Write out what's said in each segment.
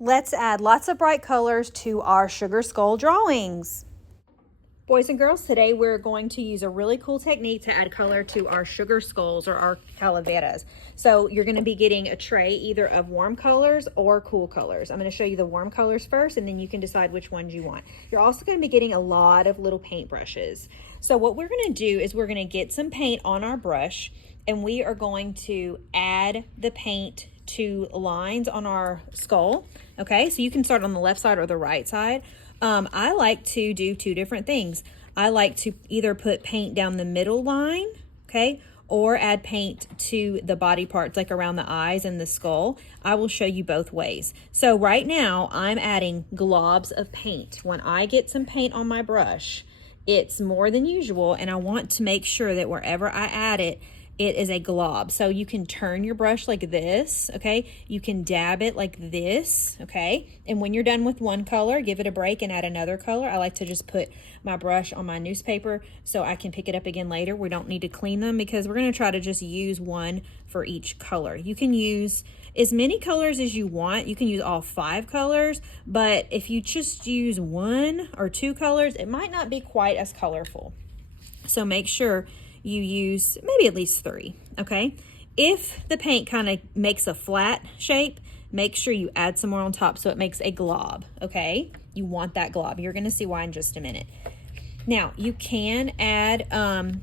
Let's add lots of bright colors to our sugar skull drawings. Boys and girls, today we're going to use a really cool technique to add color to our sugar skulls or our calaveras. So you're going to be getting a tray either of warm colors or cool colors. I'm going to show you the warm colors first, and then you can decide which ones you want. You're also going to be getting a lot of little paint brushes. So what we're going to do is we're going to get some paint on our brush, and we are going to add the paint to lines on our skull. Okay, so you can start on the left side or the right side. I like to do two different things. I like to either put paint down the middle line, okay, or add paint to the body parts like around the eyes and the skull. I will show you both ways. So right now I'm adding globs of paint. When I get some paint on my brush, it's more than usual, and I want to make sure that wherever I add it, it is a glob. So you can turn your brush like this, okay? You can dab it like this, okay? And when you're done with one color, give it a break and add another color. I like to just put my brush on my newspaper so I can pick it up again later. We don't need to clean them because we're gonna try to just use one for each color. You can use as many colors as you want. You can use all 5 colors, but if you just use 1 or 2 colors, it might not be quite as colorful. So make sure you use maybe at least 3, okay? If the paint kind of makes a flat shape, make sure you add some more on top so it makes a glob, okay? You want that glob. You're gonna see why in just a minute. Now, you can add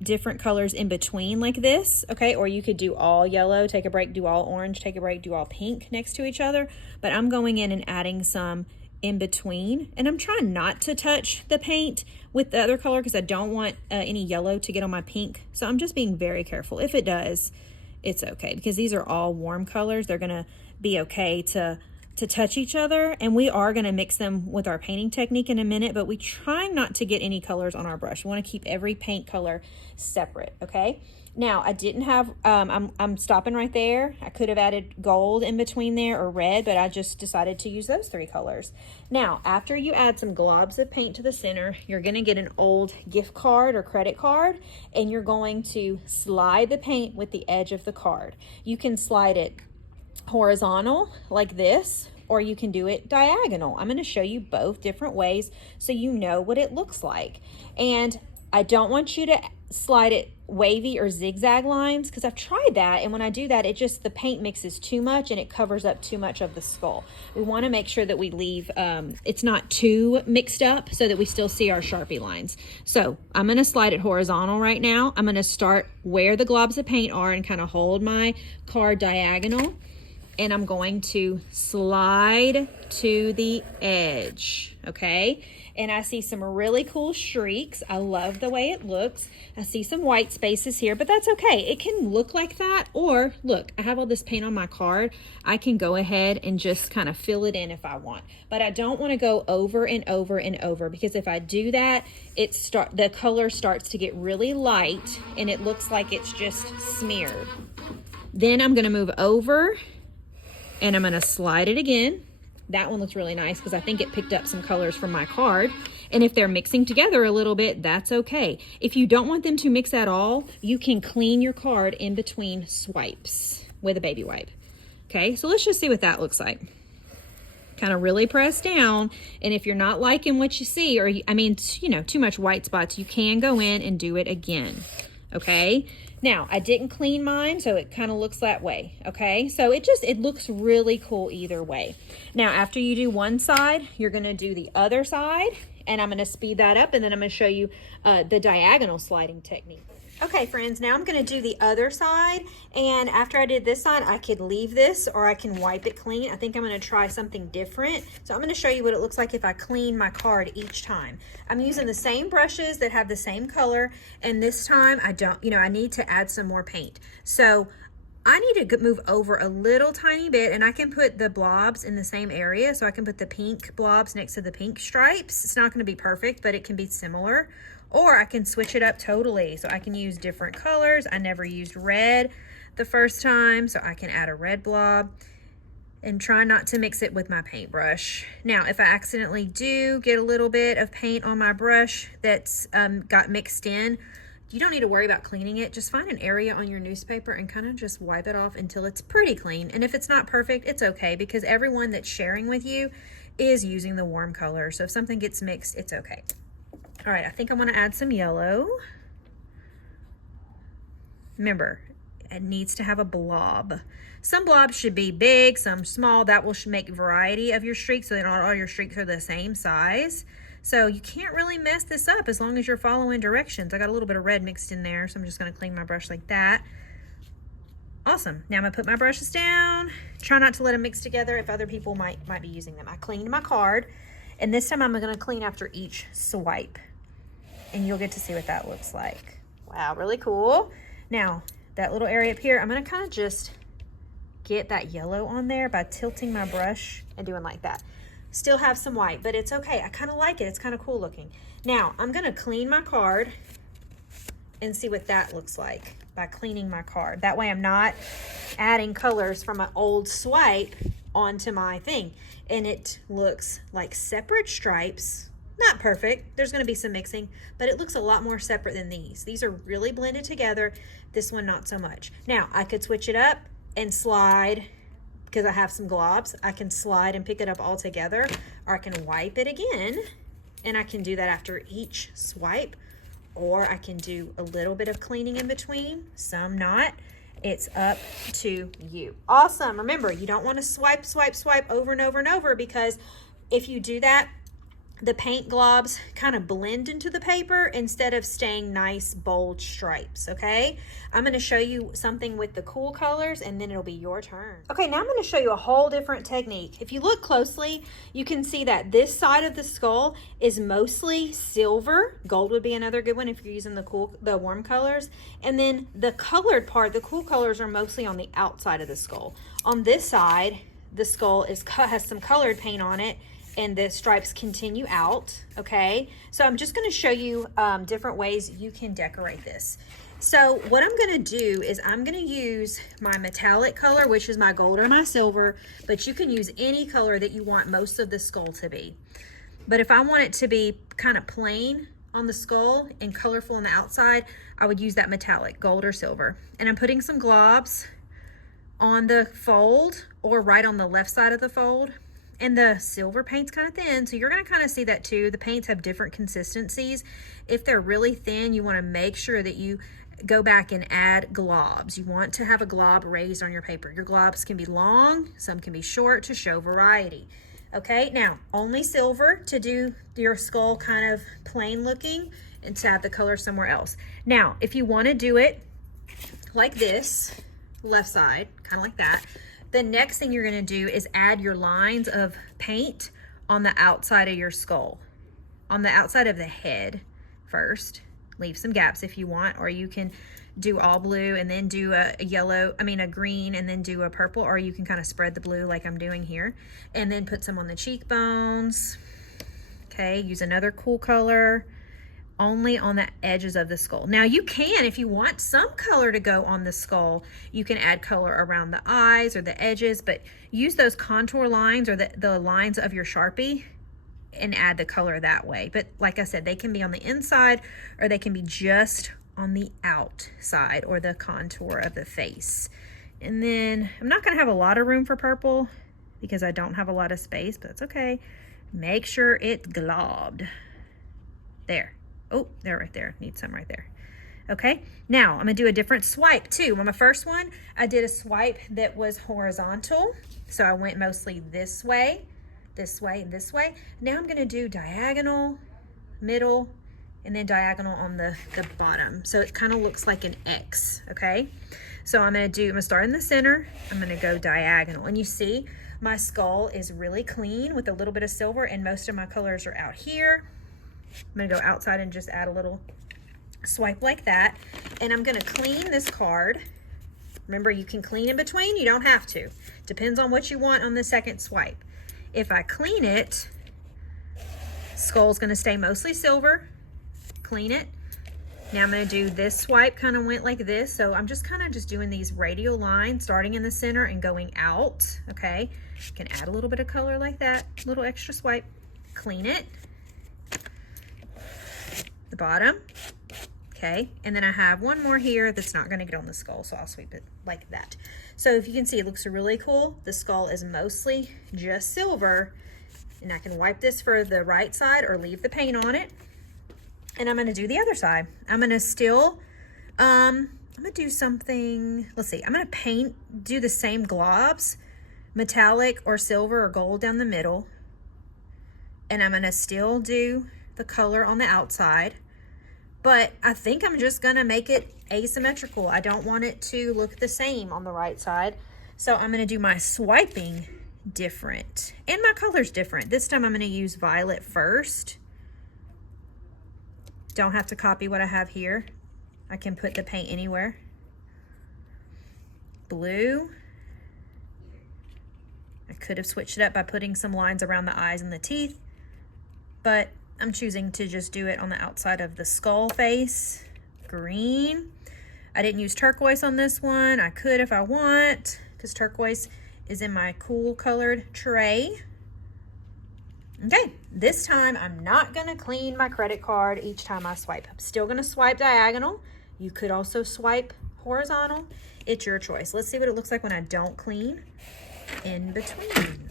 different colors in between like this, okay? Or you could do all yellow, take a break, do all orange, take a break, do all pink next to each other. But I'm going in and adding some in between, and I'm trying not to touch the paint with the other color because I don't want any yellow to get on my pink. So I'm just being very careful. If it does, it's okay because these are all warm colors. They're gonna be okay to touch each other, and we are going to mix them with our painting technique in a minute, but we try not to get any colors on our brush. We want to keep every paint color separate, okay? Now, I didn't have, I'm stopping right there. I could have added gold in between there or red, but I just decided to use those 3 colors. Now, after you add some globs of paint to the center, you're going to get an old gift card or credit card, and you're going to slide the paint with the edge of the card. You can slide it horizontal like this, or you can do it diagonal. I'm going to show you both different ways so you know what it looks like. And I don't want you to slide it wavy or zigzag lines because I've tried that, and when I do that, the paint mixes too much and it covers up too much of the skull. We want to make sure that we leave it's not too mixed up so that we still see our Sharpie lines. So I'm going to slide it horizontal right now. I'm going to start where the globs of paint are and kind of hold my card diagonal, and I'm going to slide to the edge, okay? And I see some really cool streaks. I love the way it looks. I see some white spaces here, but that's okay. It can look like that, or look, I have all this paint on my card. I can go ahead and just kind of fill it in if I want, but I don't want to go over and over and over because if I do that, the color starts to get really light and it looks like it's just smeared. Then I'm gonna move over and I'm going to slide it again. That one looks really nice because I think it picked up some colors from my card. And if they're mixing together a little bit, that's okay. If you don't want them to mix at all, you can clean your card in between swipes with a baby wipe. Okay, so let's just see what that looks like. Kind of really press down, and if you're not liking what you see, or too much white spots, you can go in and do it again. Okay, now I didn't clean mine, so it kind of looks that way. Okay, so it looks really cool either way. Now after you do one side, you're going to do the other side, and I'm going to speed that up, and then I'm going to show you the diagonal sliding technique. Okay, friends, now I'm going to do the other side, and after I did this side, I could leave this or I can wipe it clean. I think I'm going to try something different. So I'm going to show you what it looks like if I clean my card each time. I'm using the same brushes that have the same color, and this time I need to add some more paint. So I need to move over a little tiny bit, and I can put the blobs in the same area. So I can put the pink blobs next to the pink stripes. It's not going to be perfect, but it can be similar. Or I can switch it up totally. So I can use different colors. I never used red the first time, so I can add a red blob and try not to mix it with my paintbrush. Now, if I accidentally do get a little bit of paint on my brush that's got mixed in, You don't need to worry about cleaning it. Just find an area on your newspaper and kind of just wipe it off until it's pretty clean. And if it's not perfect, it's okay, because everyone that's sharing with you is using the warm color. So if something gets mixed, it's okay. All right, I think I'm gonna add some yellow. Remember, it needs to have a blob. Some blobs should be big, some small. That will make variety of your streaks so that not all your streaks are the same size. So you can't really mess this up as long as you're following directions. I got a little bit of red mixed in there, so I'm just gonna clean my brush like that. Awesome. Now I'm gonna put my brushes down. Try not to let them mix together if other people might be using them. I cleaned my card, and this time I'm gonna clean after each swipe, and you'll get to see what that looks like. Wow, really cool. Now, that little area up here, I'm gonna kind of just get that yellow on there by tilting my brush and doing like that. Still have some white, but it's okay. I kind of like it. It's kind of cool looking. Now, I'm gonna clean my card and see what that looks like by cleaning my card. That way I'm not adding colors from an old swipe onto my thing. And it looks like separate stripes. Not perfect. There's gonna be some mixing, but it looks a lot more separate than these. These are really blended together. This one, not so much. Now, I could switch it up and slide, because I have some globs. I can slide and pick it up all together, or I can wipe it again, and I can do that after each swipe, or I can do a little bit of cleaning in between, some not. It's up to you. Awesome. Remember, you don't want to swipe, swipe, swipe over and over and over, because if you do that, the paint globs kind of blend into the paper instead of staying nice bold stripes. Okay, I'm going to show you something with the cool colors, and then it'll be your turn. Okay, now I'm going to show you a whole different technique. If you look closely, you can see that this side of the skull is mostly silver. Gold would be another good one if you're using the warm colors. And then the colored part, the cool colors, are mostly on the outside of the skull. On this side, the skull has some colored paint on it, and the stripes continue out. Okay, so I'm just going to show you different ways you can decorate this. So what I'm going to do is I'm going to use my metallic color, which is my gold or my silver, but you can use any color that you want most of the skull to be. But if I want it to be kind of plain on the skull and colorful on the outside, I would use that metallic, gold or silver. And I'm putting some globs on the fold, or right on the left side of the fold. And the silver paint's kind of thin, so you're going to kind of see that too. The paints have different consistencies. If they're really thin, you want to make sure that you go back and add globs. You want to have a glob raised on your paper. Your globs can be long, some can be short, to show variety. Okay, now only silver to do your skull kind of plain looking, and to have the color somewhere else. Now, if you want to do it like this, left side, kind of like that, the next thing you're going to do is add your lines of paint on the outside of your skull, on the outside of the head first. Leave some gaps if you want, or you can do all blue and then do a green and then do a purple, or you can kind of spread the blue like I'm doing here, and then put some on the cheekbones. Okay, use another cool color only on the edges of the skull. Now you can, if you want some color to go on the skull, you can add color around the eyes or the edges, but use those contour lines or the lines of your Sharpie and add the color that way. But like I said, they can be on the inside, or they can be just on the outside or the contour of the face. And then I'm not going to have a lot of room for purple because I don't have a lot of space, but it's okay. Make sure it's globbed. There. Oh, there, right there. Need some right there. Okay, now I'm gonna do a different swipe too. On my first one, I did a swipe that was horizontal. So I went mostly this way, this way, this way. Now I'm gonna do diagonal, middle, and then diagonal on the bottom. So it kind of looks like an X, okay? So I'm gonna start in the center. I'm gonna go diagonal. And you see, my skull is really clean with a little bit of silver, and most of my colors are out here. I'm gonna go outside and just add a little swipe like that. And I'm gonna clean this card. Remember, you can clean in between, you don't have to. Depends on what you want on the second swipe. If I clean it, skull's gonna stay mostly silver. Clean it. Now I'm gonna do this swipe, kind of went like this. So I'm just kind of just doing these radial lines, starting in the center and going out, okay? You can add a little bit of color like that, a little extra swipe. Clean it. The bottom, okay? And then I have one more here that's not gonna get on the skull, so I'll sweep it like that. So if you can see, it looks really cool. The skull is mostly just silver, and I can wipe this for the right side or leave the paint on it. And I'm gonna do the other side. I'm gonna still, I'm gonna do something, let's see, I'm gonna do the same globs, metallic or silver or gold down the middle. And I'm gonna still do the color on the outside, but I think I'm just gonna make it asymmetrical. I don't want it to look the same on the right side. So I'm gonna do my swiping different and my colors different. This time I'm gonna use violet first. Don't have to copy what I have here. I can put the paint anywhere. Blue. I could have switched it up by putting some lines around the eyes and the teeth, but I'm choosing to just do it on the outside of the skull face. Green. I didn't use turquoise on this one. I could if I want, because turquoise is in my cool colored tray. Okay, this time I'm not gonna clean my credit card each time I swipe. I'm still gonna swipe diagonal. You could also swipe horizontal. It's your choice. Let's see what it looks like when I don't clean in between.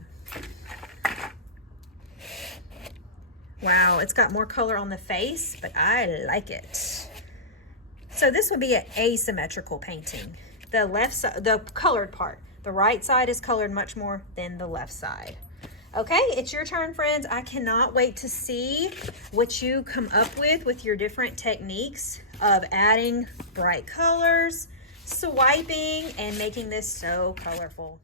Wow, it's got more color on the face, but I like it. So this would be an asymmetrical painting. The left side, the colored part. The right side is colored much more than the left side. Okay, it's your turn, friends. I cannot wait to see what you come up with your different techniques of adding bright colors, swiping, and making this so colorful.